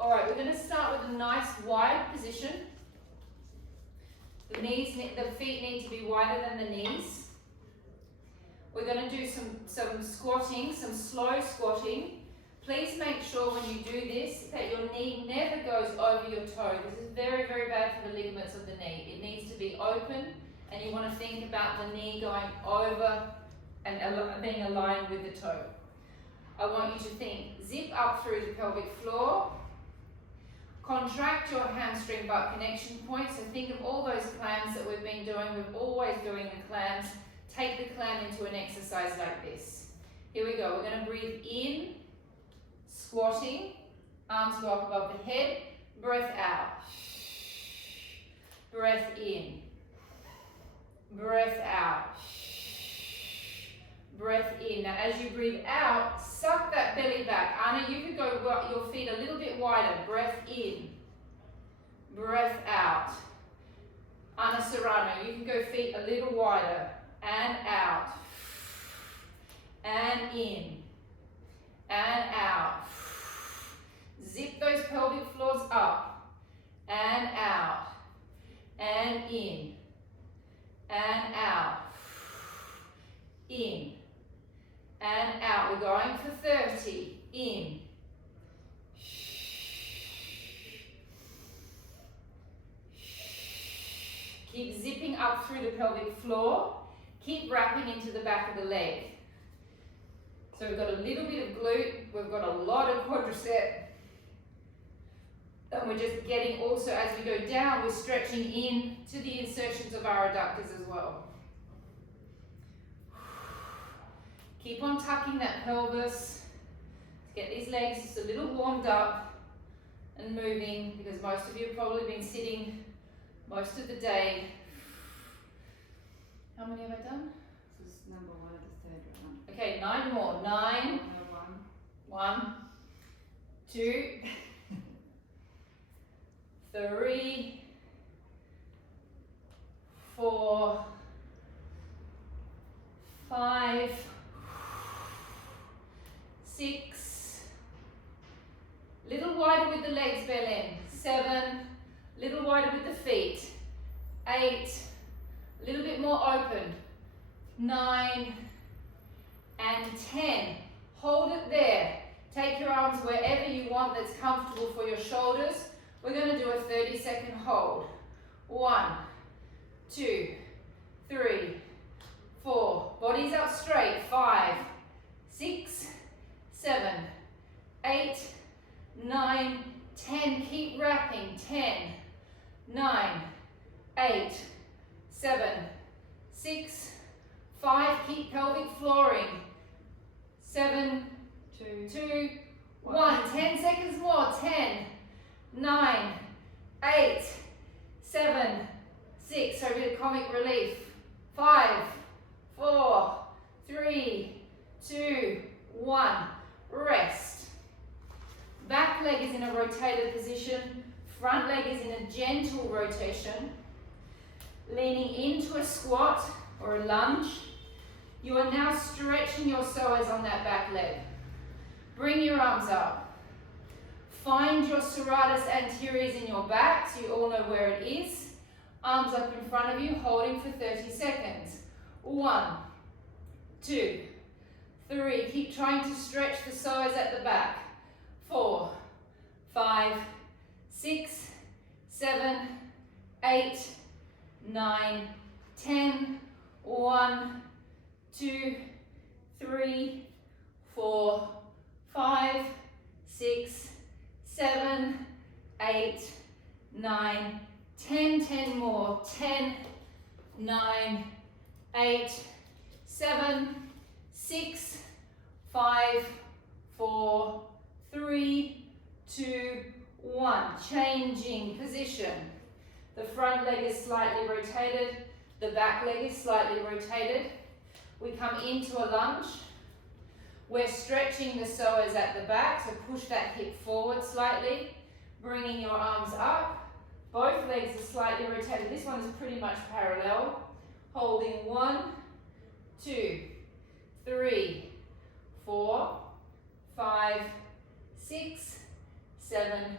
All right, we're going to start with a nice wide position. The feet need to be wider than the knees. We're going to do some squatting, some slow squatting. Please make sure when you do this that your knee never goes over your toe. This is very, very bad for the ligaments of the knee. It needs to be open, and you want to think about the knee going over and being aligned with the toe. I want you to think, zip up through the pelvic floor, contract your hamstring butt connection point. So think of all those clams that we've been doing. We're always doing the clams. Take the clam into an exercise like this. Here we go. We're going to breathe in, squatting, arms go up above the head, breath out, breath in, breath out, breath in. Now as you breathe out, suck that belly back. Anna, you could go your feet a little bit wider. Breath in, breath out. Anna Serrano, you can go feet a little wider. And out, and in, and out. Zip those pelvic floors up, and out, and in, and out, in, and out. We're going for 30, in. Keep zipping up through the pelvic floor. Keep wrapping into the back of the leg. So we've got a little bit of glute, we've got a lot of quadricep, and we're just getting also, as we go down, we're stretching in to the insertions of our adductors as well. Keep on tucking that pelvis. Get these legs just a little warmed up and moving, because most of you have probably been sitting most of the day. How many have I done? This is number 1 of the third round. Okay, 9 more. 9. 1, 2, 3, 4, 5, 6. Little wider with the legs, Belen. 7. Little wider with the feet. 8. A little bit more open. 9 and 10. Hold it there. Take your arms wherever you want that's comfortable for your shoulders. We're going to do a 30-second hold. 1, 2, 3, 4. Bodies up straight. 5, 6, 7, 8, 9, 10. Keep wrapping. 10, 9, 8, 7, 6, 5. Keep pelvic flooring. 7, 2, 1. 10 seconds more. 10, 9, 8, 7, 6. So a bit of comic relief. 5, 4, 3, 2, 1. Rest. Back leg is in a rotated position. Front leg is in a gentle rotation. Leaning into a squat or a lunge. You are now stretching your psoas on that back leg. Bring your arms up. Find your serratus anteriors in your back, so you all know where it is. Arms up in front of you, holding for 30 seconds. 1, 2, 3. Keep trying to stretch the psoas at the back. 4, 5, 6, 7, 8, 9, 10. 1, 2, 3, 4, 5, 6, 7, 8, 9, 10. 10 more. 10, 9, 8, 7, 6, 5, 4, 3, 2, 1. Changing position. The front leg is slightly rotated. The back leg is slightly rotated. We come into a lunge. We're stretching the psoas at the back, so push that hip forward slightly, bringing your arms up. Both legs are slightly rotated. This one is pretty much parallel. Holding 1, 2, 3, 4, 5, 6, 7,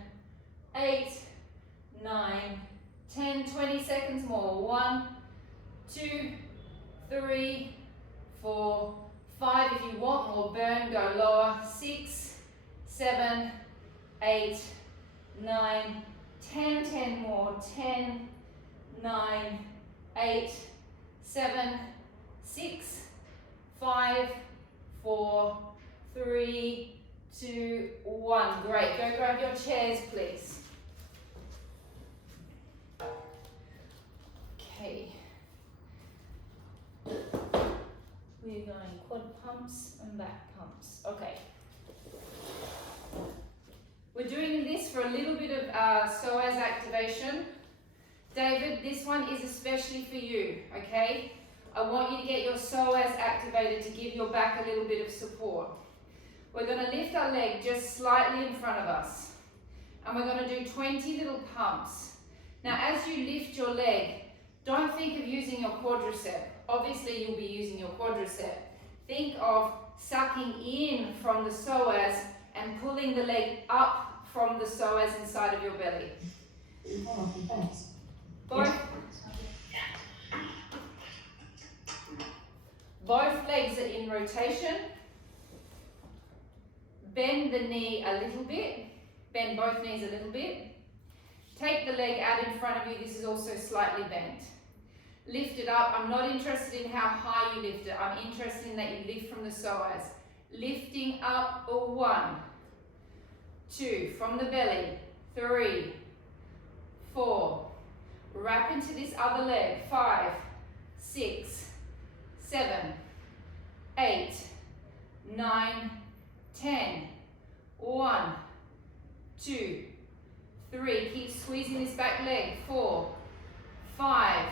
8, 9, 10, 20 seconds more. 1, 2, 3, 4, 5. If you want more burn, go lower. 6, 7, 8, 9, 10, 10 more. 10, 9, 8, 7, 6, 5, 4, 3, 2, 1. Great. Go grab your chairs, please. Okay. We're going quad pumps and back pumps. Okay. We're doing this for a little bit of psoas activation. David, this one is especially for you, okay? I want you to get your psoas activated to give your back a little bit of support. We're going to lift our leg just slightly in front of us. And we're going to do 20 little pumps. Now, as you lift your leg, don't think of using your quadricep. Obviously, you'll be using your quadricep. Think of sucking in from the psoas and pulling the leg up from the psoas inside of your belly. Both legs are in rotation. Bend the knee a little bit. Bend both knees a little bit. Take the leg out in front of you. This is also slightly bent. Lift it up. I'm not interested in how high you lift it. I'm interested in that you lift from the psoas. Lifting up. 1, 2, from the belly. 3, 4. Wrap into this other leg. 5, 6, 7, 8, 9, 10. 1, 2, 3. Keep squeezing this back leg. 4, 5,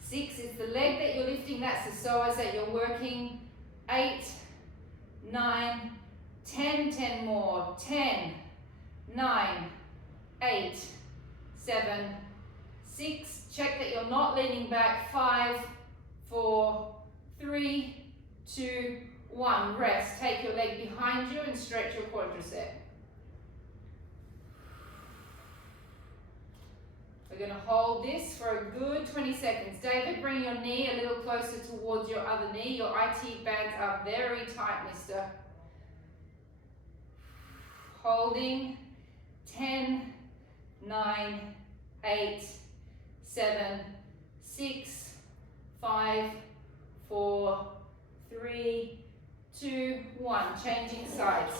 6 is the leg that you're lifting. That's the psoas that you're working. 8, 9, 10. 10 more. 10, 9, 8, 7, 6. Check that you're not leaning back. 5, 4, 3, 2, 1. Rest. Take your leg behind you and stretch your quadricep. We're going to hold this for a good 20 seconds. David, bring your knee a little closer towards your other knee. Your IT bands are very tight, mister. Holding. 10, 9, 8, 7, 6, 5, 4, 3, 2, 1. Changing sides.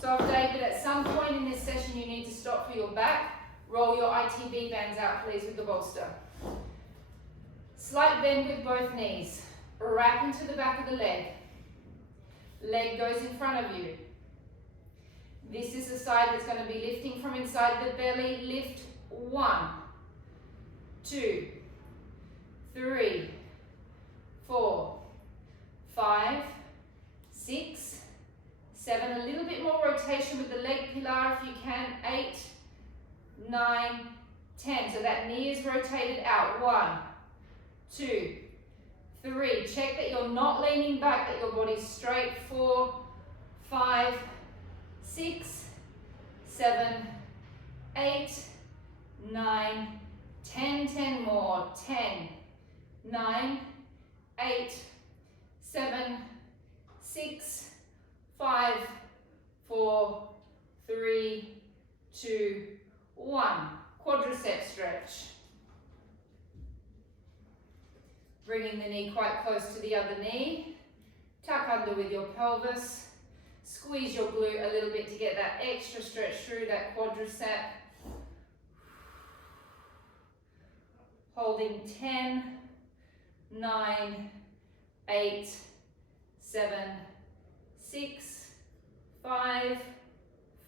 So David, at some point in this session you need to stop for your back. Roll your ITB bands out, please, with the bolster. Slight bend with both knees. Wrap into the back of the leg. Leg goes in front of you. This is the side that's going to be lifting from inside the belly. Lift. 1, 2, 3, 4, 5, 6, 7. A little bit more rotation with the leg pillar if you can. 8, 9, 10. So that knee is rotated out. 1, 2, 3. Check that you're not leaning back, that your body's straight. 4, 5, 6, 7, 8, 9, 10. 10 more. 10, 9, 8, 7, 6, 5, 4, 3, 2, 1. Quadricep stretch. Bringing the knee quite close to the other knee. Tuck under with your pelvis. Squeeze your glute a little bit to get that extra stretch through that quadricep. Holding 10, 9, 8, 7, 6, 5,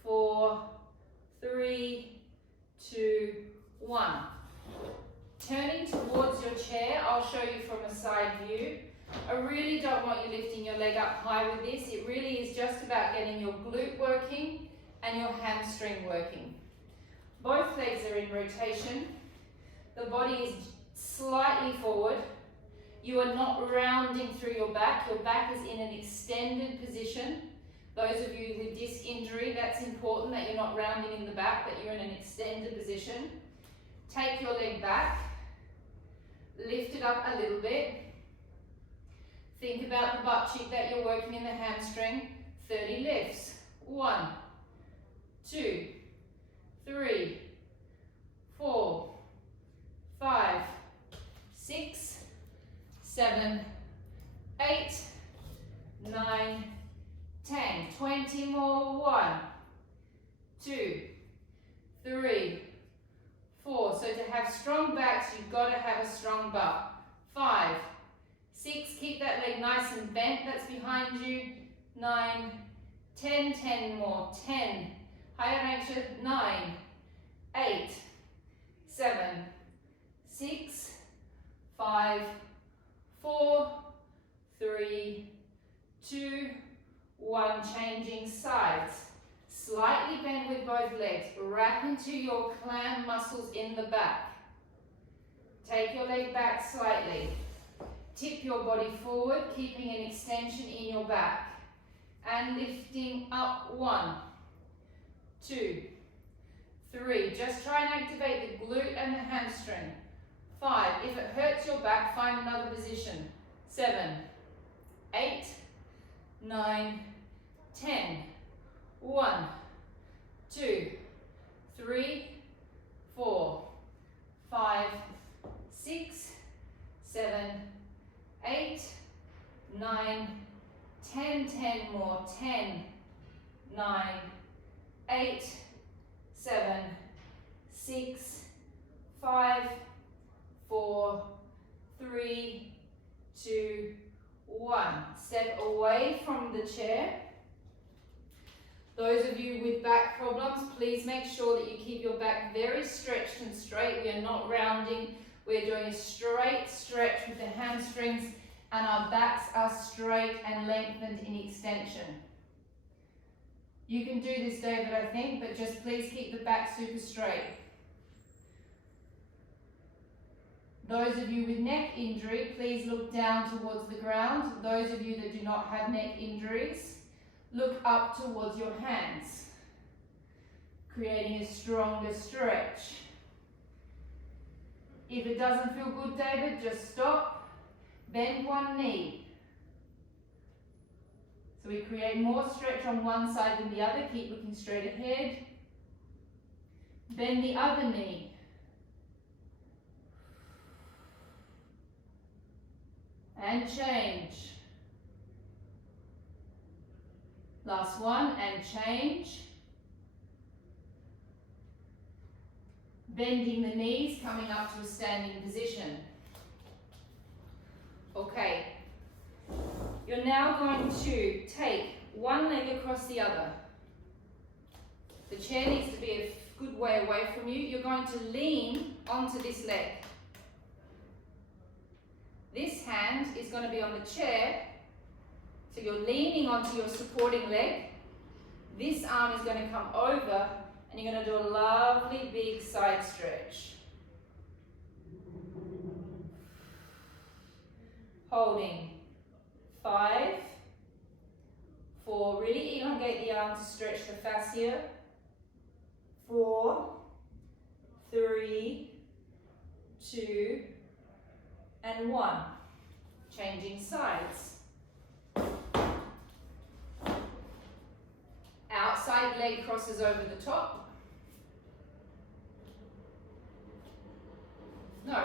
4, 3, 2, 1. Turning towards your chair, I'll show you from a side view. I really don't want you lifting your leg up high with this. It really is just about getting your glute working and your hamstring working. Both legs are in rotation. The body is slightly forward. You are not rounding through your back. Your back is in an extended position. Those of you with disc injury, that's important that you're not rounding in the back, that you're in an extended position. Take your leg back, lift it up a little bit. Think about the butt cheek that you're working in the hamstring. 30 lifts. 1, 2, 3, 4, 5, 6, 7, 8, 9, 10. 20 more. 1, 2, 3, 4. So to have strong backs, you've got to have a strong butt. 5, 6. Keep that leg nice and bent. That's behind you. 9, 10. 10 more. 10. Higher anchor. 9, 8, 7, 6, 5, 4, 3, 2, 1. Changing sides. Slightly bend with both legs. Wrap into your clam muscles in the back. Take your leg back slightly. Tip your body forward, keeping an extension in your back. And lifting up. 1, 2, 3. Just try and activate the glute and the hamstring. 5. If it hurts your back, find another position. 7, 8, 9, 10. 1, 2, 3, 4, 5, 6, 7, 8, 9, 10. 10 more. 10, 9, 8, 7, 6, 5, 4, 3, 2, 1. Step away from the chair. Those of you with back problems, please make sure that you keep your back very stretched and straight. We are not rounding. We're doing a straight stretch with the hamstrings, and our backs are straight and lengthened in extension. You can do this, David, I think, but just please keep the back super straight. Those of you with neck injury, please look down towards the ground. Those of you that do not have neck injuries, look up towards your hands, creating a stronger stretch. If it doesn't feel good, David, just stop, bend one knee. So we create more stretch on one side than the other. Keep looking straight ahead. Bend the other knee. And change. Last one, and change. Bending the knees, coming up to a standing position. Okay. You're now going to take one leg across the other. The chair needs to be a good way away from you. You're going to lean onto this leg. This hand is going to be on the chair. So you're leaning onto your supporting leg. This arm is going to come over and you're going to do a lovely big side stretch. Holding. 5, 4, really elongate the arm to stretch the fascia. 4, 3, 2, and 1. Changing sides. Outside leg crosses over the top. No,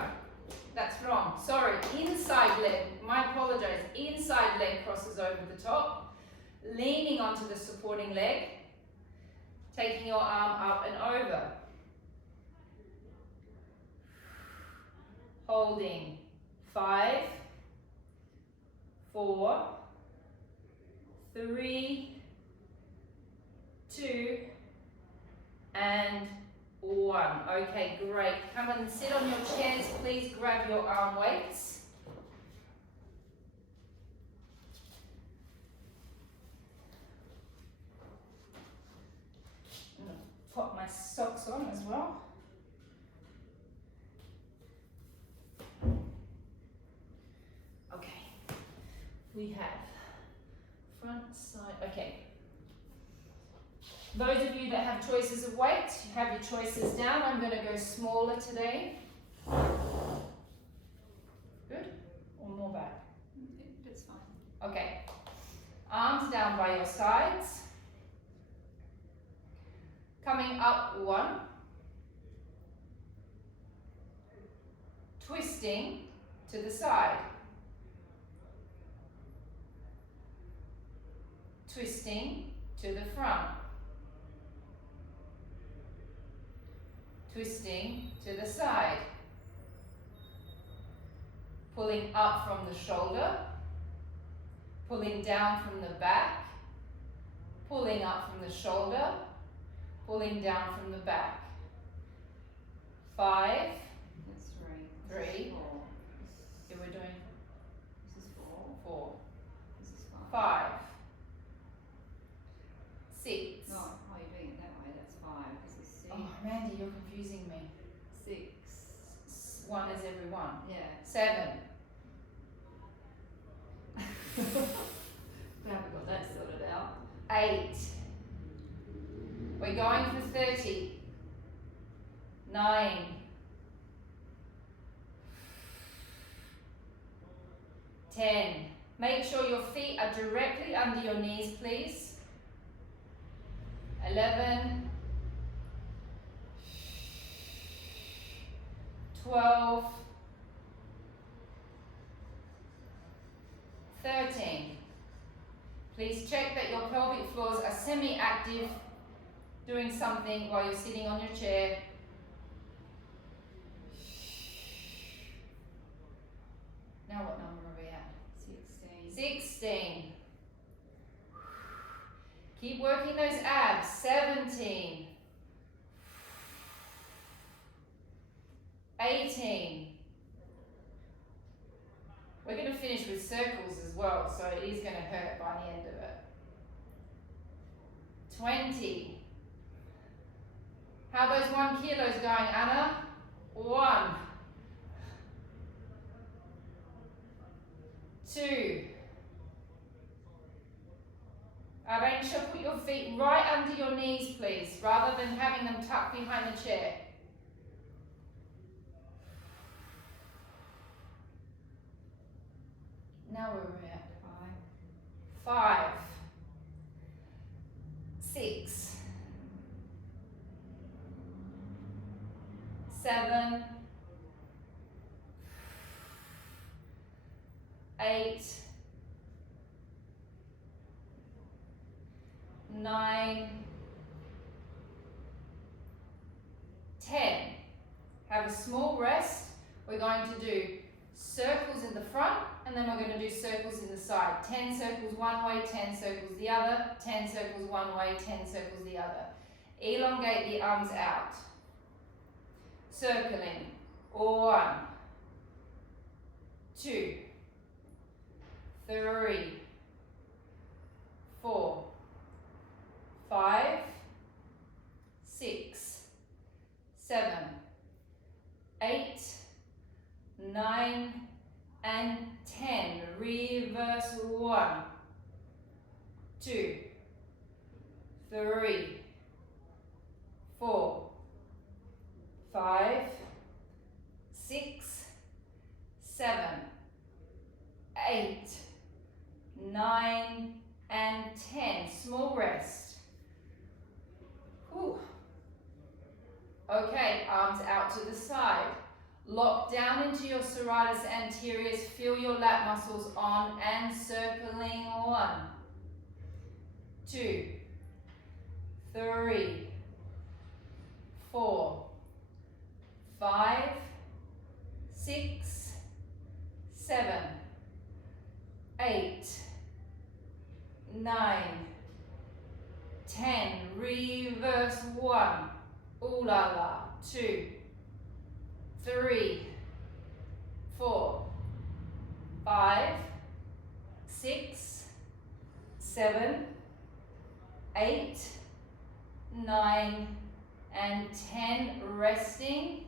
that's wrong. Sorry, inside leg. My apologies. Inside leg crosses over the top. Leaning onto the supporting leg. Taking your arm up and over. Holding. 5, 4, 3, 2, and 1. Okay, great. Come and sit on your chairs. Please grab your arm weights. I'm going to pop my socks on as well. Okay, we have front, side, okay. Those of you that have choices of weight, you have your choices down. I'm going to go smaller today. Good? Or more back? That's fine. Okay. Arms down by your sides. Coming up 1. Twisting to the side. Twisting to the front. Twisting to the side. Pulling up from the shoulder. Pulling down from the back. Pulling up from the shoulder. Pulling down from the back. 5. That's 3. 3. This is 4. Yeah, we're doing This is 4. 4. This is 5. 5. 6. No, oh, you're doing it that way. That's 5. This is 6. Oh, Mandy, you're confusing me. 6. 1 is every one. Yeah. 7. We haven't got that sorted out. 8. We're going for 30. 9. 10. Make sure your feet are directly under your knees, please. 11. 12. 13. Please check that your pelvic floors are semi-active, doing something while you're sitting on your chair. Now what number are we at? 16. 16. Keep working those abs. 17. 18. We're going to finish with circles as well, so it is going to hurt by the end of it. 20. How are those 1 kilos going, Anna? 1. 2. Arantxa, put your feet right under your knees, please, rather than having them tucked behind the chair. 'Now where we're at? 5. 6. 7. 8. 9. 10. Have a small rest. We're going to do circles in the front, and then we're going to do circles in the side. 10 circles one way, 10 circles the other, 10 circles one way, 10 circles the other. Elongate the arms out. Circling. 1, 2, 3, 4, 5, 6, 7, 8, 9, and 10. Reverse. 1, 2, 3, 4, 5, 6, 7, 8, 9, and 10. Small rest. Whew. Okay, arms out to the side. Lock down into your serratus anteriors. Feel your lat muscles on and circling. 1, 2, 3, 4, 5, 6, 7, 8, 9, 10. Reverse. 1. Ooh la la. 2, 3, 4, 5, 6, 7, 8, 9, and 10. Resting.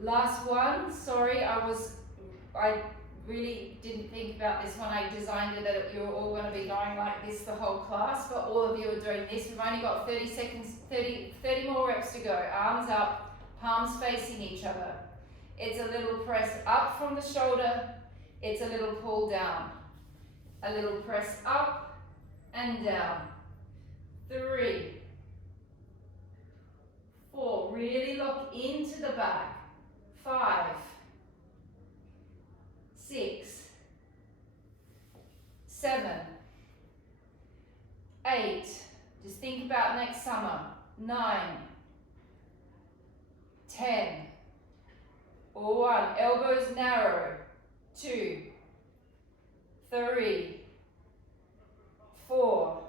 Last one. Sorry, I really didn't think about this when I designed it, that you're all going to be going like this the whole class, but all of you are doing this. We've only got 30 seconds, 30 more reps to go. Arms up, palms facing each other. It's a little press up from the shoulder. It's a little pull down. A little press up and down. 3, 4, really lock into the back. 5, 6, 7, 8, just think about next summer. 9, 10, 1, elbows narrow. 2, 3, 4,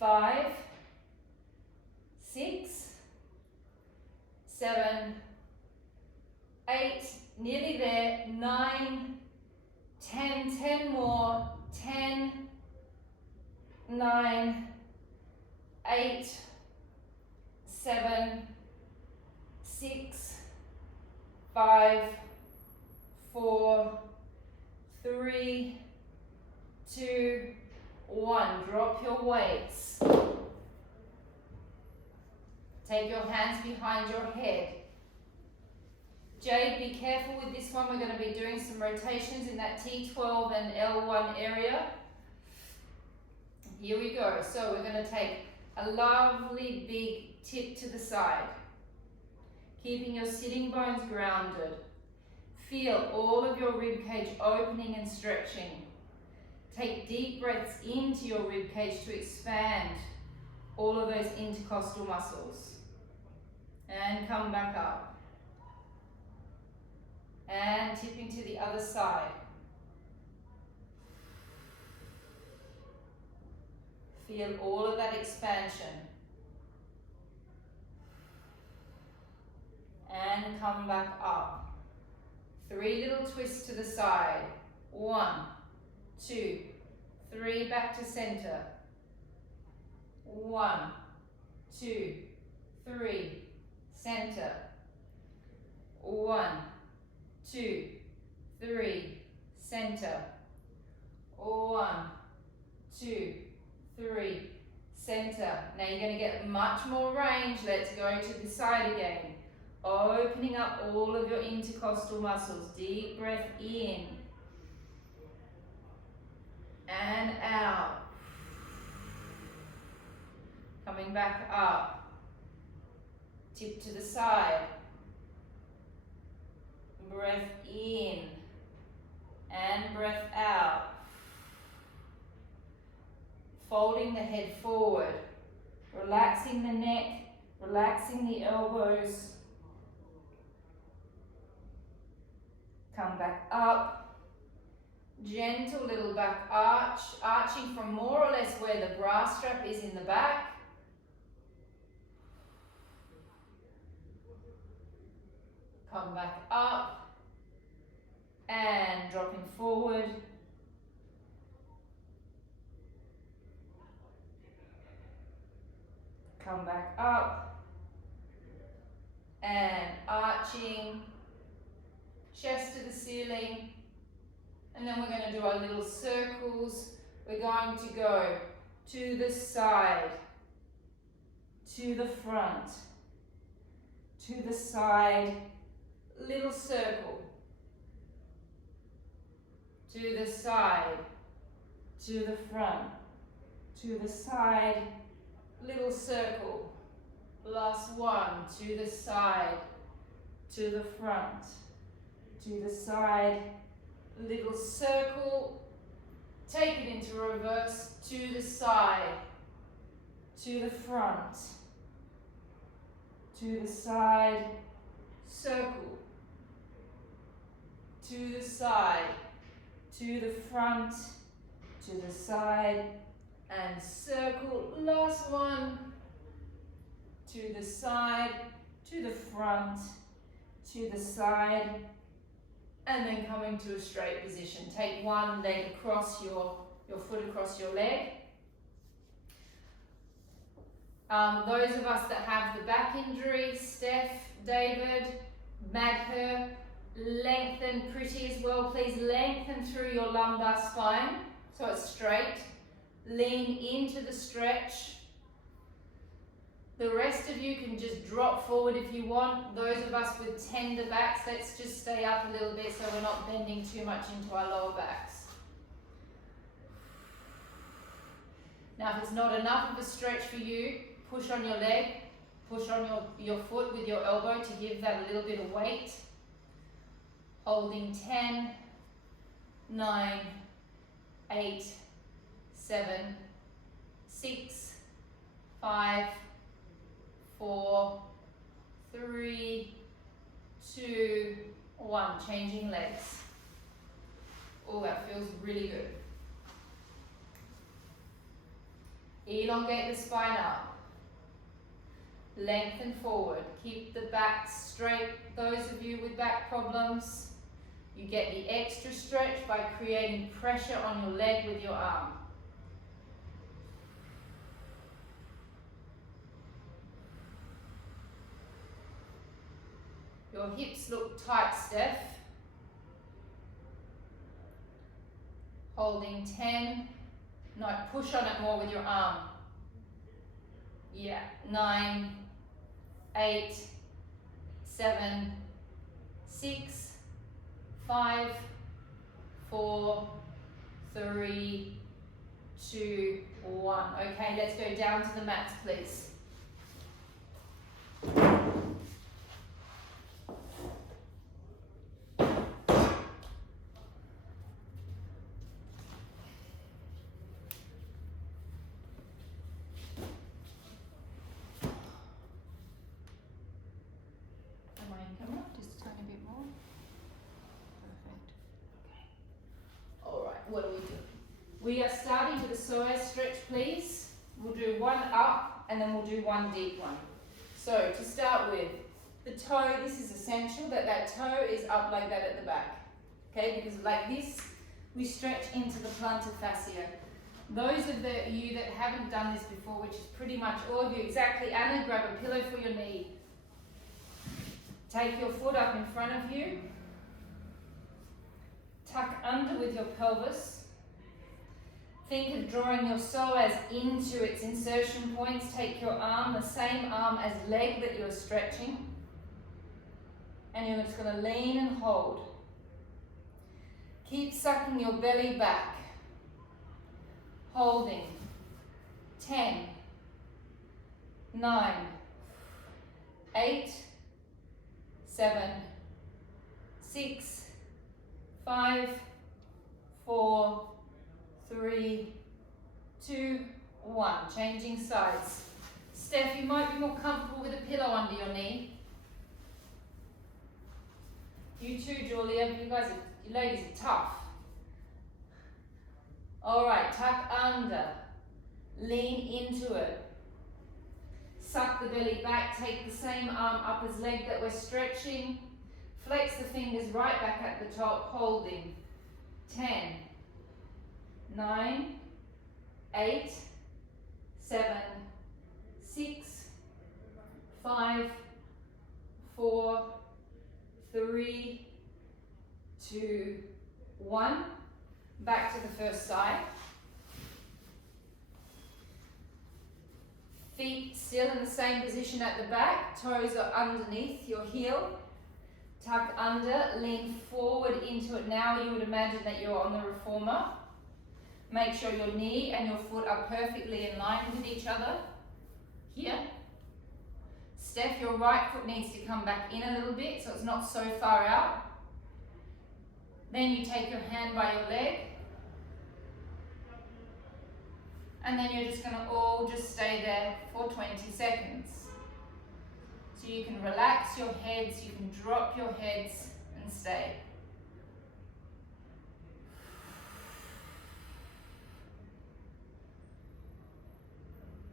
5, 6, 7, 8, nearly there, 9, 10, 10 more, 10, 9, 8, 7, 6, 5, 4, 3, 2, 1. Drop your weights. Take your hands behind your head. Jade, be careful with this one. We're going to be doing some rotations in that T12 and L1 area. Here we go. So we're going to take a lovely big tip to the side, keeping your sitting bones grounded. Feel all of your rib cage opening and stretching. Take deep breaths into your rib cage to expand all of those intercostal muscles. And come back up. And tipping to the other side. Feel all of that expansion. And come back up. 3 little twists to the side. 1, 2, 3, back to center. 1, 2, 3, center. 1, 2, 3, center. 1, 2, 3, center. Now you're going to get much more range. Let's go to the side again. Opening up all of your intercostal muscles. Deep breath in. And out. Coming back up. Tip to the side. Breath in. And breath out. Folding the head forward. Relaxing the neck. Relaxing the elbows. Come back up. Gentle little back arch, arching from more or less where the bra strap is in the back. Come back up and dropping forward. Come back up and arching. Chest to the ceiling, and then we're going to do our little circles. We're going to go to the side, to the front, to the side, little circle, to the side, to the front, to the side, little circle. Last one, to the side, to the front, to the side, little circle, take it into reverse, to the side, to the front, to the side, circle, to the side, to the front, to the side, and circle. Last one, to the side, to the front, to the side, and then coming to a straight position. Take one leg across your foot across your leg. Those of us that have the back injury, Steph, David, Madher, Lengthen pretty as well, please. Lengthen through your lumbar spine so it's straight. Lean into the stretch. The rest of you can just drop forward if you want. Those of us with tender backs, let's just stay up a little bit so we're not bending too much into our lower backs. Now if it's not enough of a stretch for you, push on your leg, push on your foot with your elbow to give that a little bit of weight. Holding 10, 9, 8, 7, 6, 5, 4, 3, 2, 1. Changing legs. Oh, that feels really good. Elongate the spine up. Lengthen forward. Keep the back straight. Those of you with back problems, you get the extra stretch by creating pressure on your leg with your arm. Your hips look tight, Steph. Holding 10. No, push on it more with your arm. Yeah, 9, 8, 7, 6, 5, 4, 3, 2, 1. Okay, let's go down to the mats, please. What do we do? We are starting with the psoas stretch, please. We'll do one up and then we'll do one deep one. So to start with, the toe, this is essential that that toe is up like that at the back. Okay, because like this, we stretch into the plantar fascia. Those of you that haven't done this before, which is pretty much all of you, exactly, Anna, grab a pillow for your knee. Take your foot up in front of you. Tuck under with your pelvis. Think of drawing your psoas into its insertion points. Take your arm, the same arm as leg that you're stretching. And you're just going to lean and hold. Keep sucking your belly back. Holding. 10, 9, 8, 7, 6, 5, 4, 3, 2, 1. Changing sides. Steph, you might be more comfortable with a pillow under your knee. You too, Julia. You ladies are tough. All right, tuck under. Lean into it. Suck the belly back. Take the same arm up as leg that we're stretching. Flex the fingers right back at the top, holding. 10, 9, 8, 7, 6, 5, 4, 3, 2, 1. Back to the first side. Feet still in the same position at the back. Toes are underneath your heel. Tuck under, lean forward into it. Now you would imagine that you're on the reformer. Make sure your knee and your foot are perfectly in line with each other. Here. Steph, your right foot needs to come back in a little bit so it's not so far out. Then you take your hand by your leg. And then you're just going to all just stay there for 20 seconds. So you can relax your heads, you can drop your heads and stay.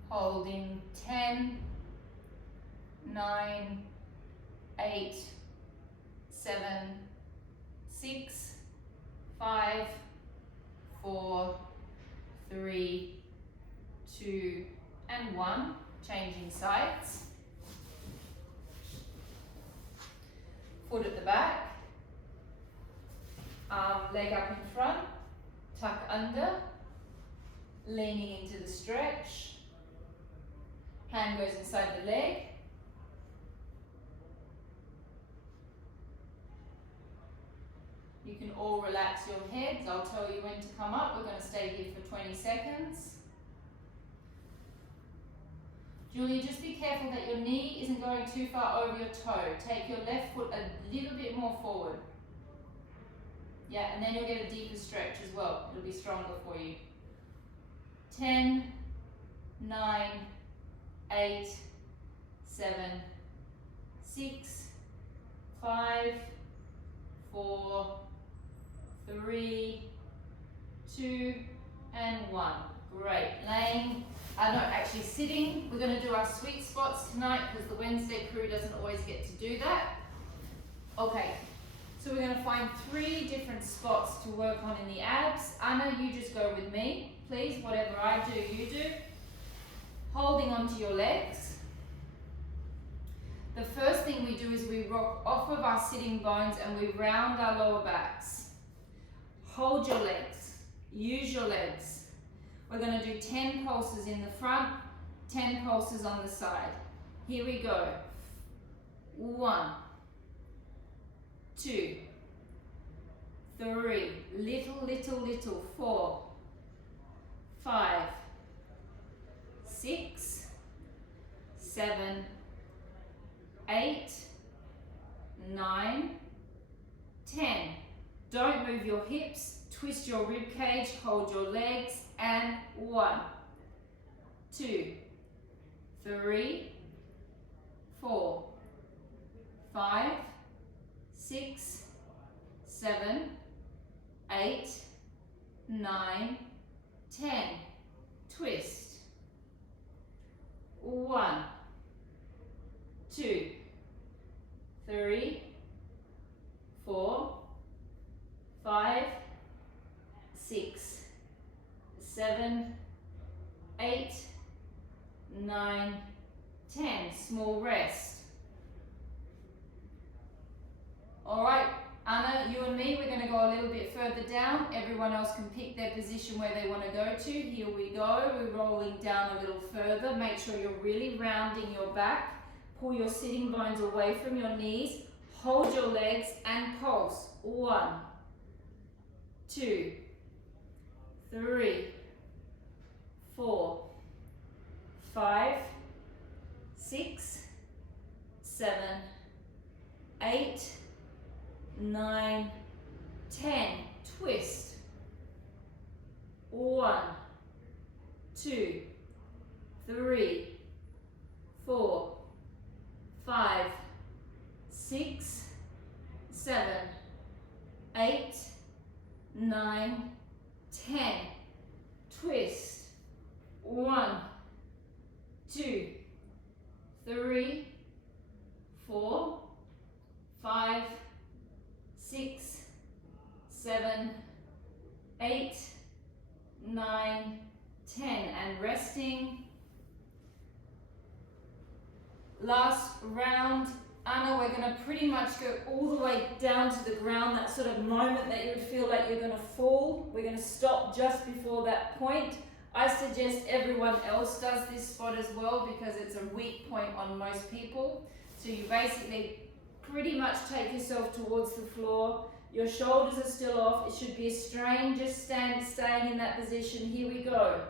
Holding 10, 9, 8, 7, 6, 5, 4, 3, 2, and 1. Changing sides. Foot at the back. leg up in front, tuck under, leaning into the stretch, hand goes inside the leg. You can all relax your heads. I'll tell you when to come up. We're going to stay here for 20 seconds. Julie, just be careful that your knee isn't going too far over your toe. Take your left foot a little bit more forward. Yeah, and then you'll get a deeper stretch as well. It'll be stronger for you. 10, 9, 8, 7, 6, 5, 4, 3, 2, and 1. Great. Laying, actually sitting. We're going to do our sweet spots tonight because the Wednesday crew doesn't always get to do that. Okay, so we're going to find 3 different spots to work on in the abs. Anna, you just go with me, please. Whatever I do, you do. Holding onto your legs. The first thing we do is we rock off of our sitting bones and we round our lower backs. Hold your legs. Use your legs. We're going to do 10 pulses in the front, 10 pulses on the side. Here we go. 1, 2, 3, little, little, little, 4, 5, 6, 7, 8, 9, 10. Don't move your hips, twist your rib cage, hold your legs, and 1, 2, 3, 4, 5, 6, 7, 8, 9, 10. Twist. 1, 2, 3, 4, 5, 6, 7, 8, 9, 10. Small rest. All right, Anna, you and me, we're going to go a little bit further down. Everyone else can pick their position where they want to go to. Here we go. We're rolling down a little further. Make sure you're really rounding your back. Pull your sitting bones away from your knees. Hold your legs and pulse. 1, 2, 3, 4, 5, 6, 7, 8, 9, 10. Twist. 1, 2, 3, 4, 5, 6, 7, 8, 9, 10. Twist. 1, 2, 3, 4, 5, 6, 7, 8, 9, 10. And resting. Last round. Anna, we're going to pretty much go all the way down to the ground, that sort of moment that you would feel like you're going to fall. We're going to stop just before that point. I suggest everyone else does this spot as well because it's a weak point on most people. So you basically pretty much take yourself towards the floor. Your shoulders are still off. It should be a strain, just staying in that position. Here we go.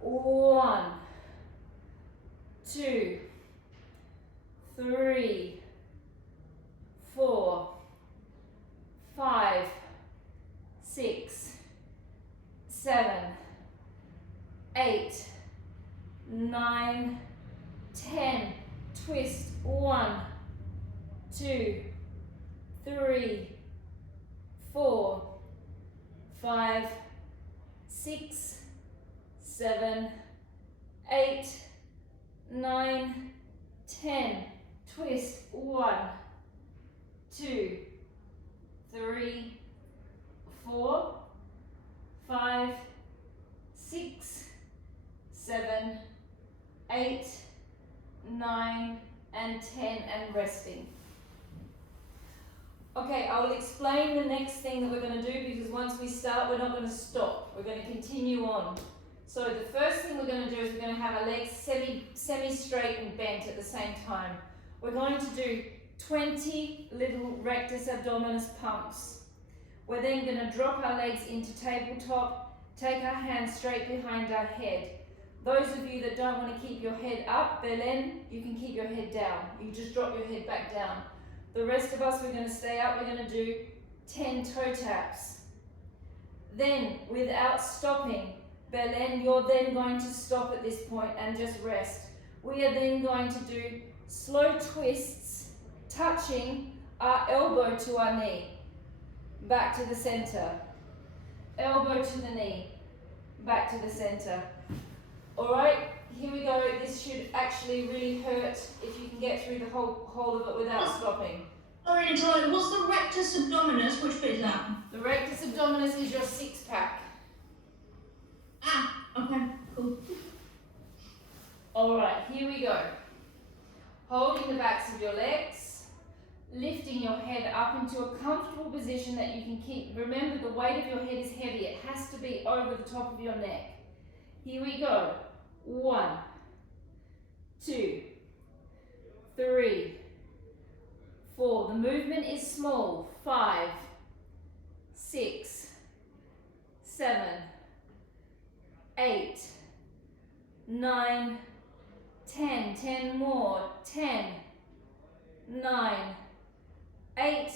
1, 2, 3, 4, 5, 6, 7, 8, 9, 10. Twist. 1, 2, 3, 4, 5, 6, 7, 8, 9, 10. Twist. 1, 2, 3, 4, 5, 6, 7, 8, 9, and 10, and resting. Okay, I will explain the next thing that we're going to do, because once we start, we're not going to stop. We're going to continue on. So the first thing we're going to do is we're going to have our legs semi-straight and bent at the same time. We're going to do 20 little rectus abdominis pumps. We're then going to drop our legs into tabletop, take our hands straight behind our head. Those of you that don't want to keep your head up, Belen, you can keep your head down. You just drop your head back down. The rest of us, we're going to stay up. We're going to do 10 toe taps. Then, without stopping, Belen, you're then going to stop at this point and just rest. We are then going to do slow twists, touching our elbow to our knee. Back to the center. Elbow to the knee. Back to the center. Alright, here we go. This should actually really hurt if you can get through the whole of it without stopping. Sorry, Natalia, what's the rectus abdominis? Which bit is that? The rectus abdominis is your six-pack. Ah, okay, cool. Alright, here we go. Holding the backs of your legs, lifting your head up into a comfortable position that you can keep. Remember, the weight of your head is heavy. It has to be over the top of your neck. Here we go. 1, 2, 3, 4. The movement is small. 5, 6, 7, 8, 9, 10. 10 more. 10, 9, 8,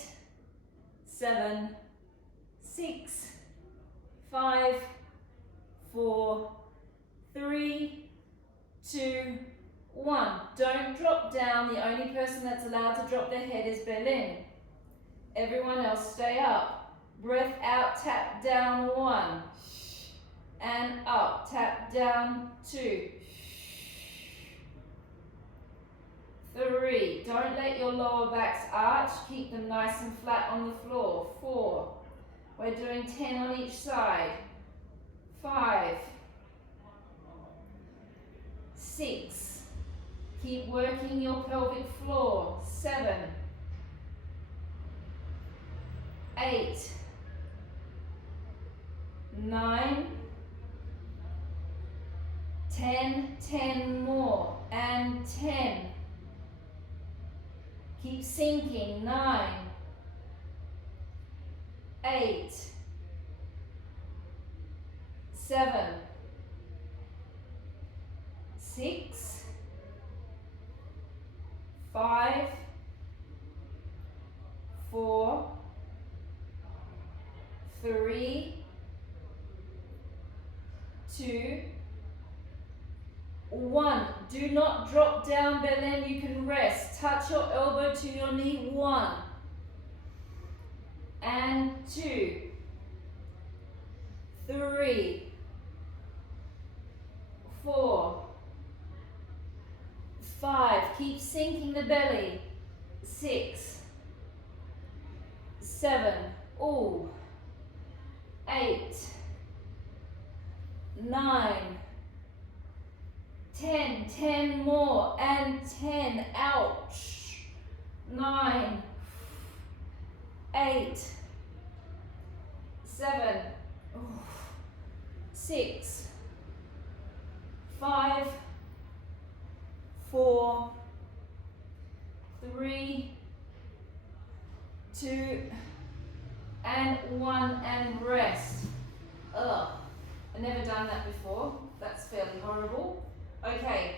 7, 6, 5, 4, 3, 2, 1. Don't drop down. The only person that's allowed to drop their head is Berlin. Everyone else stay up. Breath out, tap down 1. And up, tap down 2. 3. Don't let your lower backs arch. Keep them nice and flat on the floor. 4. We're doing 10 on each side. 5. 6. Keep working your pelvic floor. 7. 8. 9. 10. 10 more. And 10. Keep sinking. 9. 8. 7. 6. 5. 4. 3. 2. 1. Do not drop down, Belen. You can rest. Touch your elbow to your knee. 1. And 2. 3. 4. 5. Keep sinking the belly. 6. 7. Ooh. 8. 9. 10. 10 more. And 10. Ouch. 9. 8. 7. 6. 5. 4. 3. 2. And 1. And rest. Ugh. I've never done that before. That's fairly horrible. Okay.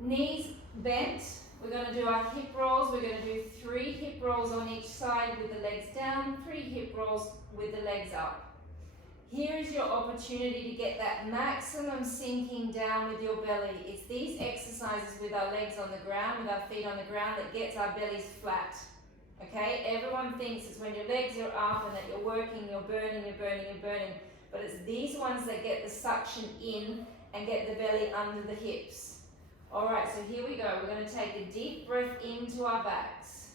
Knees bent. We're going to do our hip rolls. We're going to do 3 hip rolls on each side with the legs down, 3 hip rolls with the legs up. Here is your opportunity to get that maximum sinking down with your belly. It's these exercises with our legs on the ground, with our feet on the ground, that gets our bellies flat. Okay? Everyone thinks it's when your legs are up and that you're working, you're burning, you're burning, you're burning. But it's these ones that get the suction in and get the belly under the hips. Alright, so here we go. We're going to take a deep breath into our backs.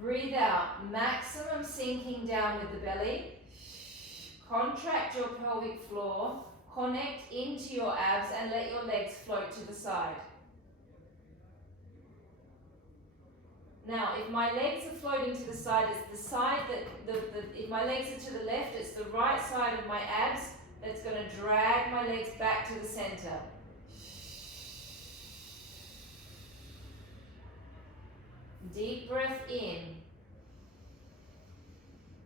Breathe out, maximum sinking down with the belly. Contract your pelvic floor, connect into your abs and let your legs float to the side. Now, if my legs are floating to the side, it's the side that, if my legs are to the left, it's the right side of my abs that's going to drag my legs back to the center. Deep breath in.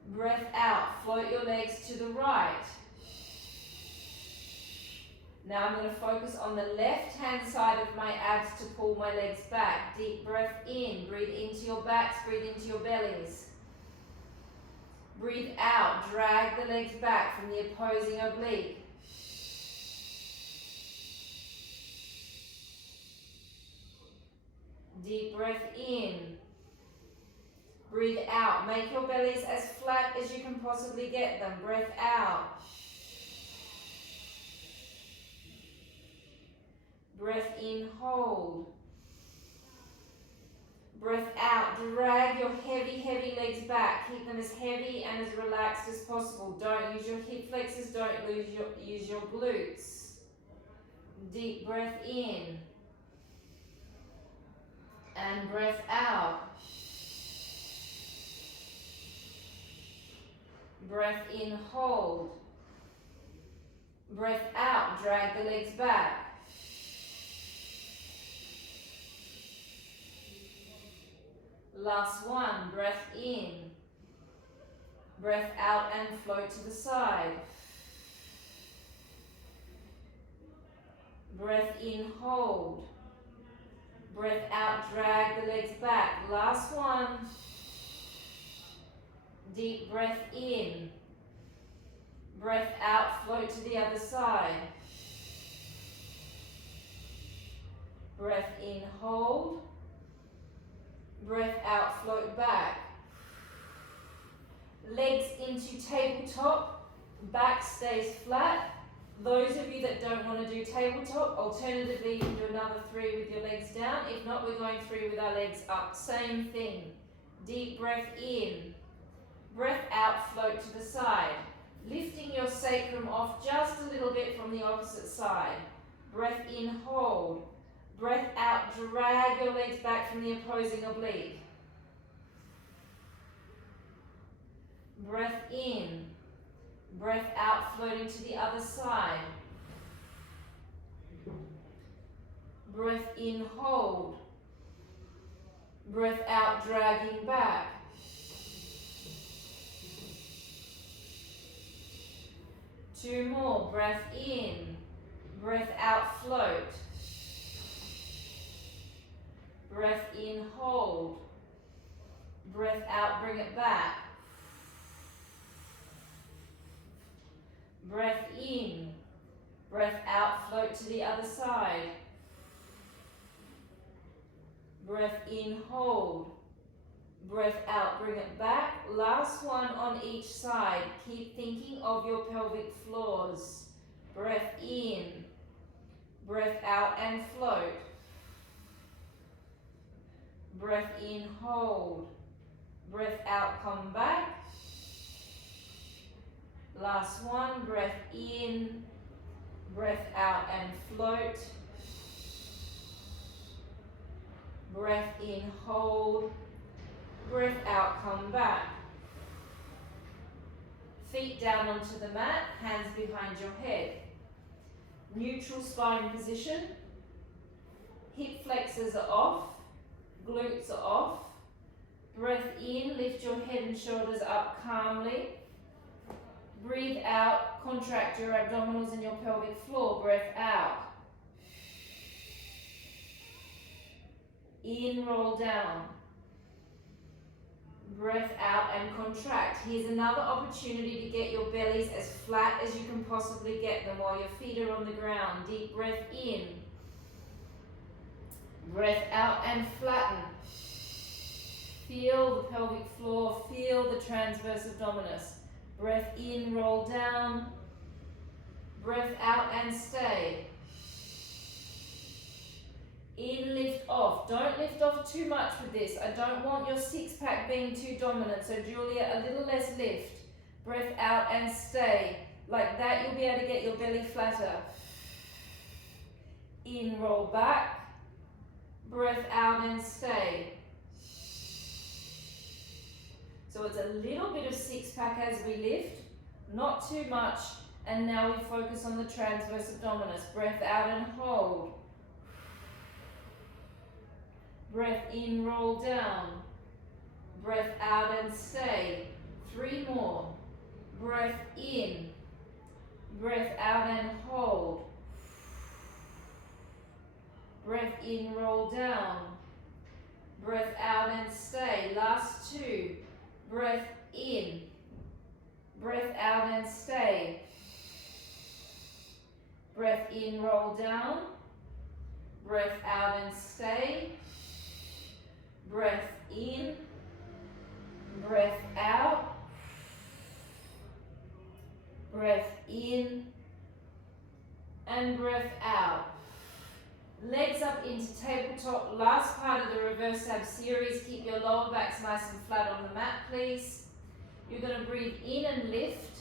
Breath out. Float your legs to the right. Now I'm going to focus on the left-hand side of my abs to pull my legs back. Deep breath in. Breathe into your backs. Breathe into your bellies. Breathe out. Drag the legs back from the opposing oblique. Deep breath in. Breathe out. Make your bellies as flat as you can possibly get them. Breath out. Breath in, hold. Breath out. Drag your heavy, heavy legs back. Keep them as heavy and as relaxed as possible. Don't use your hip flexors. Don't use your glutes. Deep breath in. And breath out. Breath in, hold. Breath out, drag the legs back. Last one, breath in. Breath out and float to the side. Breath in, hold. Breath out, drag the legs back. Last one. Deep breath in. Breath out, float to the other side. Breath in, hold. Breath out, float back. Legs into tabletop, back stays flat. Those of you that don't want to do tabletop, alternatively you can do another 3 with your legs down. If not, we're going 3 with our legs up. Same thing. Deep breath in. Breath out, float to the side. Lifting your sacrum off just a little bit from the opposite side. Breath in, hold. Breath out, drag your legs back from the opposing oblique. Breath in. Breath out, floating to the other side. Breath in, hold. Breath out, dragging back. Two more. Breath in. Breath out, float. Breath in, hold. Breath out, bring it back. Breath in. Breath out, float to the other side. Breath in, hold. Breath out, bring it back. Last one on each side. Keep thinking of your pelvic floors. Breath in. Breath out and float. Breath in, hold. Breath out, come back. Last one, breath in. Breath out and float. Breath in, hold. Breath out, come back. Feet down onto the mat, hands behind your head. Neutral spine position. Hip flexors are off. Glutes are off. Breath in, lift your head and shoulders up calmly. Breathe out, contract your abdominals and your pelvic floor. Breath out. In, roll down. Breath out and contract. Here's another opportunity to get your bellies as flat as you can possibly get them while your feet are on the ground. Deep breath in. Breath out and flatten. Feel the pelvic floor, feel the transverse abdominis. Breath in, roll down. Breath out and stay. In, lift off. Don't lift off too much with this. I don't want your six-pack being too dominant, so Julia, a little less lift. Breath out and stay. Like that, you'll be able to get your belly flatter. In, roll back. Breath out and stay. So it's a little bit of six-pack as we lift, not too much. And now we focus on the transverse abdominis. Breath out and hold. Breath in, roll down. Breath out and stay. 3 more. Breath in. Breath out and hold. Breath in, roll down. Breath out and stay. Last 2. Breath in. Breath out and stay. Breath in, roll down. Breath out and stay. Breath in. Breath out. Breath in. And breath out. Legs up into tabletop. Last part of the reverse ab series. Keep your lower backs nice and flat on the mat, please. You're going to breathe in and lift.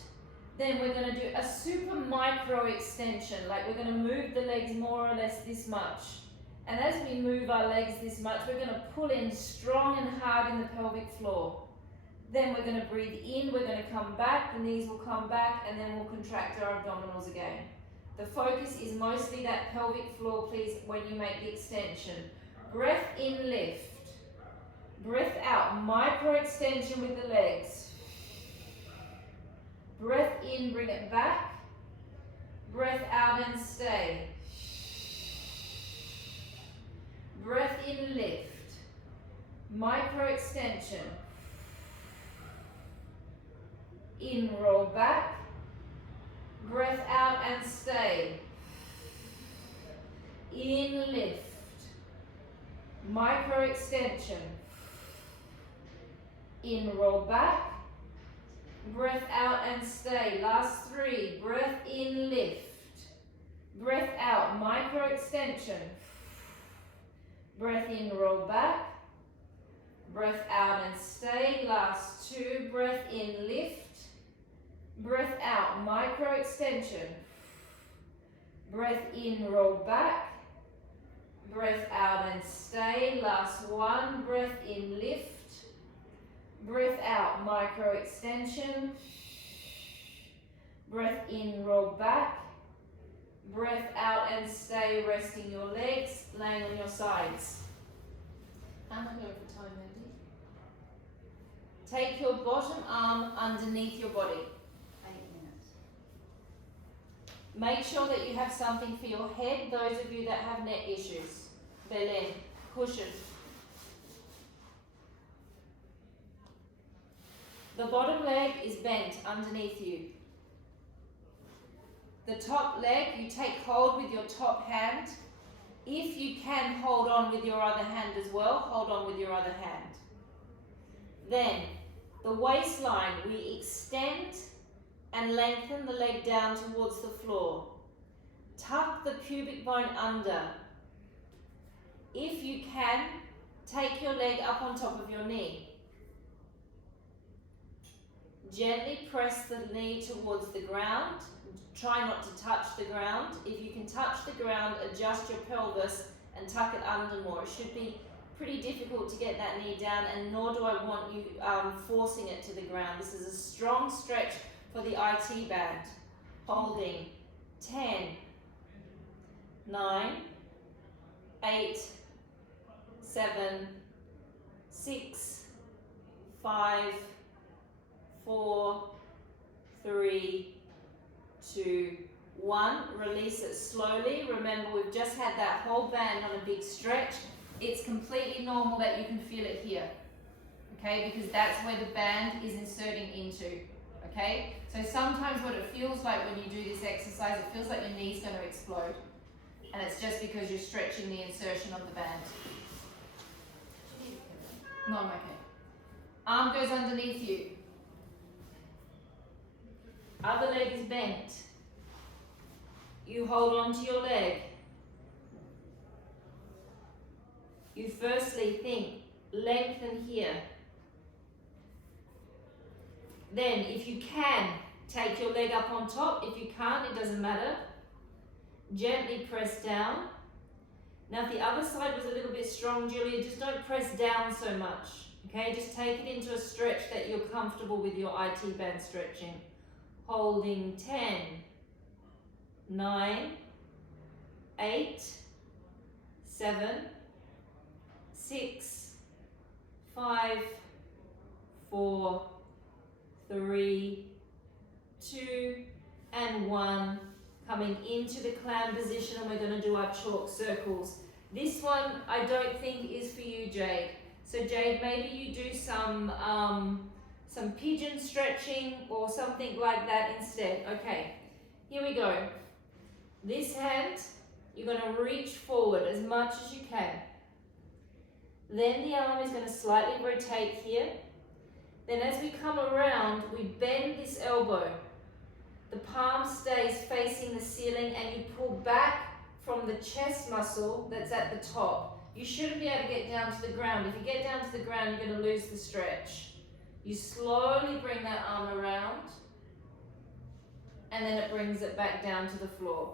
Then we're going to do a super micro extension. Like we're going to move the legs more or less this much. And as we move our legs this much, we're going to pull in strong and hard in the pelvic floor. Then we're going to breathe in. We're going to come back. The knees will come back. And then we'll contract our abdominals again. The focus is mostly that pelvic floor, please, when you make the extension. Breath in, lift. Breath out, micro extension with the legs. Breath in, bring it back. Breath out and stay. Breath in, lift. Micro extension. In, roll back. Breath out and stay. In, lift. Micro extension. In, roll back. Breath out and stay. Last 3. Breath in, lift. Breath out, micro extension. Breath in, roll back. Breath out and stay. Last 2. Breath in, lift. Breath out, micro extension. Breath in, roll back. Breath out and stay. Last 1. Breath in, lift. Breath out, micro extension. Breath in, roll back. Breath out and stay, resting your legs, laying on your sides. How am I going for time, Mandy? Take your bottom arm underneath your body. 8 minutes. Make sure that you have something for your head, those of you that have neck issues. Belen, cushion. The bottom leg is bent underneath you. The top leg, you take hold with your top hand. If you can hold on with your other hand as well, hold on with your other hand. Then, the waistline, we extend and lengthen the leg down towards the floor. Tuck the pubic bone under. If you can, take your leg up on top of your knee. Gently press the knee towards the ground. Try not to touch the ground. If you can touch the ground, adjust your pelvis and tuck it under more. It should be pretty difficult to get that knee down, and nor do I want you forcing it to the ground. This is a strong stretch for the IT band. Holding 10, 9, 8, 7, 6, 5, 4, 3, 2, 1. Release it slowly. Remember, we've just had that whole band on a big stretch. It's completely normal that you can feel it here, okay? Because that's where the band is inserting into, okay? So sometimes what it feels like when you do this exercise, it feels like your knee's going to explode. And it's just because you're stretching the insertion of the band. No, I'm okay. Arm goes underneath you. Other leg is bent. You hold on to your leg. You firstly think, lengthen here. Then, if you can, take your leg up on top. If you can't, it doesn't matter. Gently press down. Now, if the other side was a little bit strong, Julia, just don't press down so much. Okay, just take it into a stretch that you're comfortable with your IT band stretching. Holding 10, 9, 8, 7, 6, 5, 4, 3, 2, and 1. Coming into the clam position, and we're going to do our chalk circles. This one I don't think is for you, Jade. So Jade, maybe you do some pigeon stretching or something like that instead. Okay, here we go. This hand, you're going to reach forward as much as you can. Then the arm is going to slightly rotate here. Then as we come around, we bend this elbow. The palm stays facing the ceiling and you pull back from the chest muscle that's at the top. You shouldn't be able to get down to the ground. If you get down to the ground, you're going to lose the stretch. You slowly bring that arm around and then it brings it back down to the floor.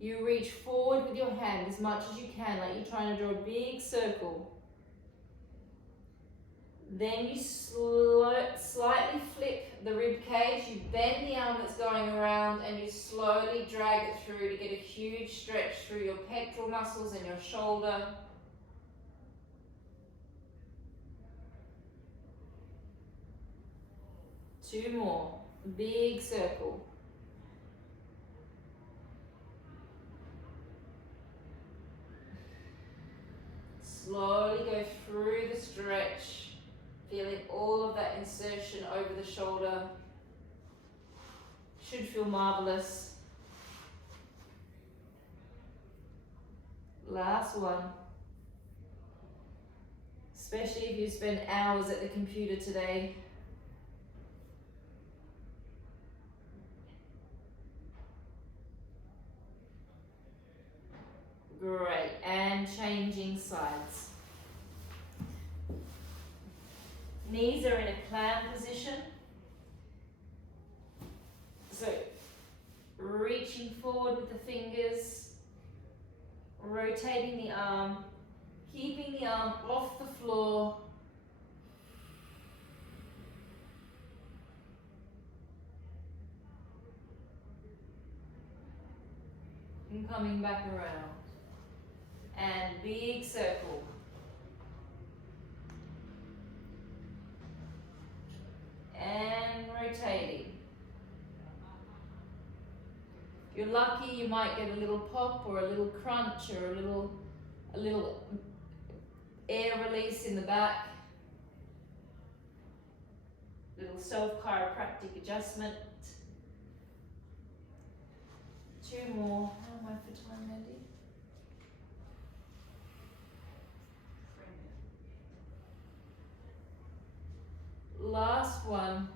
You reach forward with your hand as much as you can, like you're trying to draw a big circle. Then you slightly flip the rib cage, you bend the arm that's going around and you slowly drag it through to get a huge stretch through your pectoral muscles and your shoulder. Two more, big circle. Slowly go through the stretch, feeling all of that insertion over the shoulder. Should feel marvelous. Last one. Especially if you spend hours at the computer today. Great, and changing sides. Knees are in a clam position. So, reaching forward with the fingers, rotating the arm, keeping the arm off the floor. And coming back around. And big circle. And rotating. If you're lucky, you might get a little pop or a little crunch or a little air release in the back. Little self-chiropractic adjustment. Two more. How am I for time, Mandy? Last one.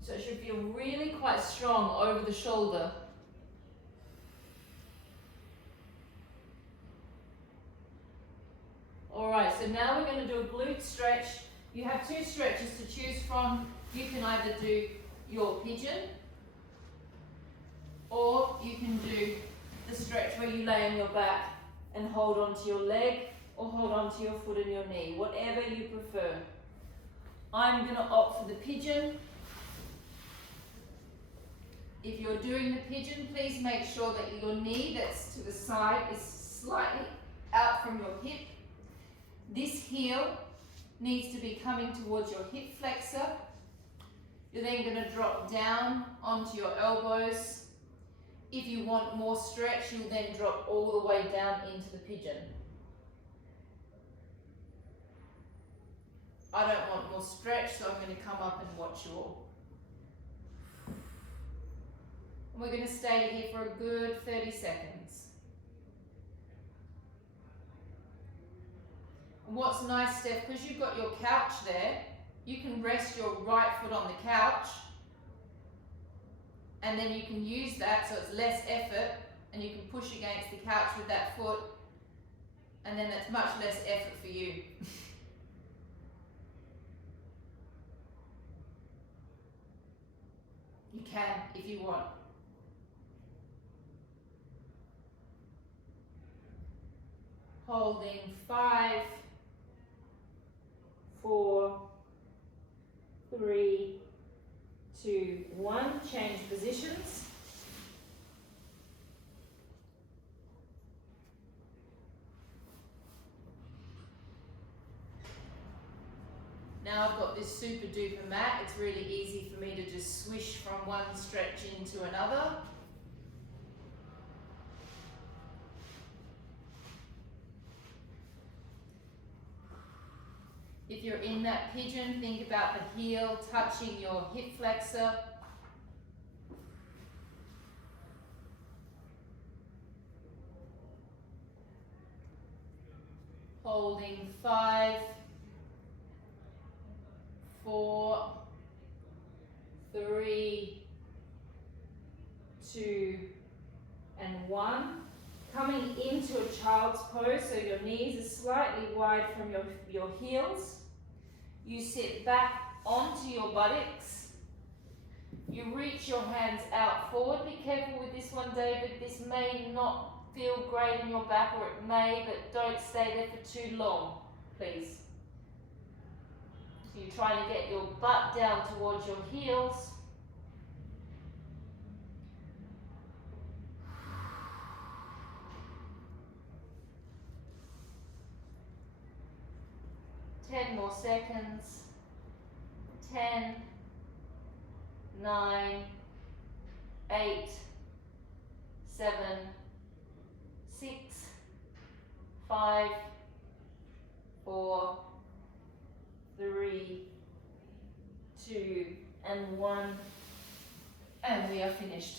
So it should feel really quite strong over the shoulder. Alright, so now we're going to do a glute stretch. You have two stretches to choose from. You can either do your pigeon or you can do the stretch where you lay on your back and hold onto your leg or hold onto your foot and your knee, whatever you prefer. I'm going to opt for the pigeon. If you're doing the pigeon, please make sure that your knee that's to the side is slightly out from your hip. This heel needs to be coming towards your hip flexor. You're then going to drop down onto your elbows. If you want more stretch, you'll then drop all the way down into the pigeon. I don't want more stretch, so I'm going to come up and watch you all. And we're going to stay here for a good 30 seconds. And what's nice, Steph, because you've got your couch there, you can rest your right foot on the couch. And then you can use that so it's less effort and you can push against the couch with that foot and then it's much less effort for you. You can if you want. Holding 5, 4, 3, 2, 1. Change positions. Now I've got this super duper mat. It's really easy for me to just swish from one stretch into another. If you're in that pigeon, think about the heel touching your hip flexor. Holding 5, 4, 3, 2, and 1. Coming into a child's pose, so your knees are slightly wide from your heels. You sit back onto your buttocks. You reach your hands out forward. Be careful with this one, David. This may not feel great in your back, or it may, but don't stay there for too long, please. So you're trying to get your butt down towards your heels. Ten more seconds. 10, 9, 8, 7, 6, 5, 4, 3, 2, and 1. And we are finished.